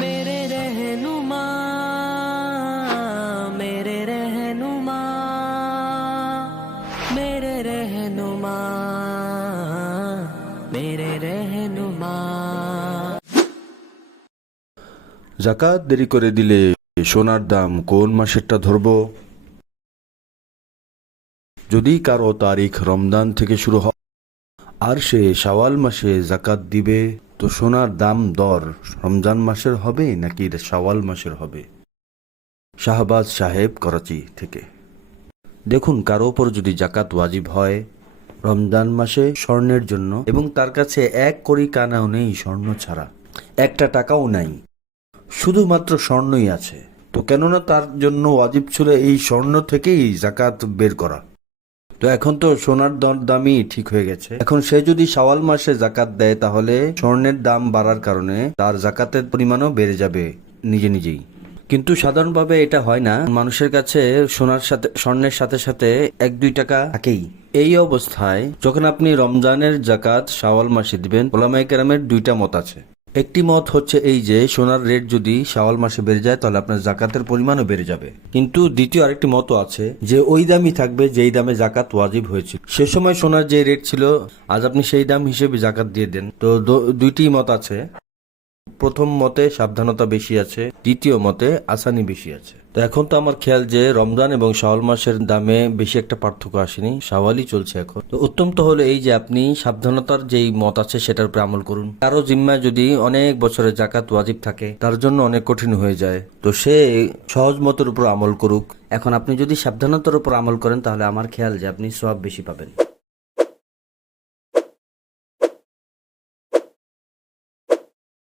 मेरे रहनुमा मेरे रहनुमा मेरे रहनुमा मेरे रहनुमा। জাকাত দেরি করে দিলে সোনার দাম কোন মাসেরটা ধরব? যদি কারো তারিখ রমজান থেকে শুরু হয় আর সে শাওয়াল মাসে জাকাত দিবে, তো সোনার দাম দর রমজান মাসের হবে নাকি শাওয়াল মাসের হবে? শাহবাজ সাহেব, করাচি থেকে। দেখুন, কারো ওপর যদি জাকাত ওয়াজিব হয় রমজান মাসে স্বর্ণের জন্য, এবং তার কাছে 1 কড়ি কানাও নেই স্বর্ণ ছাড়া, একটা টাকাও নাই, শুধুমাত্র স্বর্ণই আছে, তো কেননা তার জন্য ওয়াজিব ছিল এই স্বর্ণ থেকেই জাকাত বের করা। তো এখন তো সোনার দামই ঠিক হয়ে গেছে। এখন সে যদি শাওয়াল মাসে জাকাত দেয় তাহলে স্বর্ণের দাম বাড়ার কারণে তার জাকাতের পরিমাণও বেড়ে যাবে নিজে নিজেই। কিন্তু সাধারণভাবে এটা হয় না, মানুষের কাছে স্বর্ণের সাথে সাথে 1-2 টাকা থাকেই। এই অবস্থায় যখন আপনি রমজানের জাকাত শাওয়াল মাসে দিবেন, ওলামায়ে কেরামের 2টা মত আছে। একটি মত হচ্ছে এই যে সোনার রেট যদি শাওয়াল মাসে বেড়ে যায় তাহলে আপনার জাকাতের পরিমাণও বেড়ে যাবে। কিন্তু দ্বিতীয় আরেকটি মত আছে যে ওই দামই থাকবে যেই দামে জাকাত ওয়াজিব হয়েছিল। সে সময় সোনার যে রেট ছিল আজ আপনি সেই দাম হিসেবে জাকাত দিয়ে দেন। তো 2টি মত আছে। প্রথম মতে সাবধানতা বেশি আছে, দ্বিতীয় মতে আসানি বেশি আছে। তো এখন তো আমার খেয়াল যে রমজান এবং শাওয়াল মাসের দামে বেশি একটা পার্থক্য আসেনি, শাওয়ালই চলছে এখন। তো উত্তম তো হলো এই যে আপনি সাবধানতার যেই মত আছে সেটার উপরে আমল করুন। কারো জিম্মায় যদি অনেক বছরের জাকাত ওয়াজিব থাকে তার জন্য অনেক কঠিন হয়ে যায়, তো সে সহজ মতের উপর আমল করুক। এখন আপনি যদি সাবধানতার উপর আমল করেন তাহলে আমার খেয়াল যে আপনি সওয়াব বেশি পাবেন।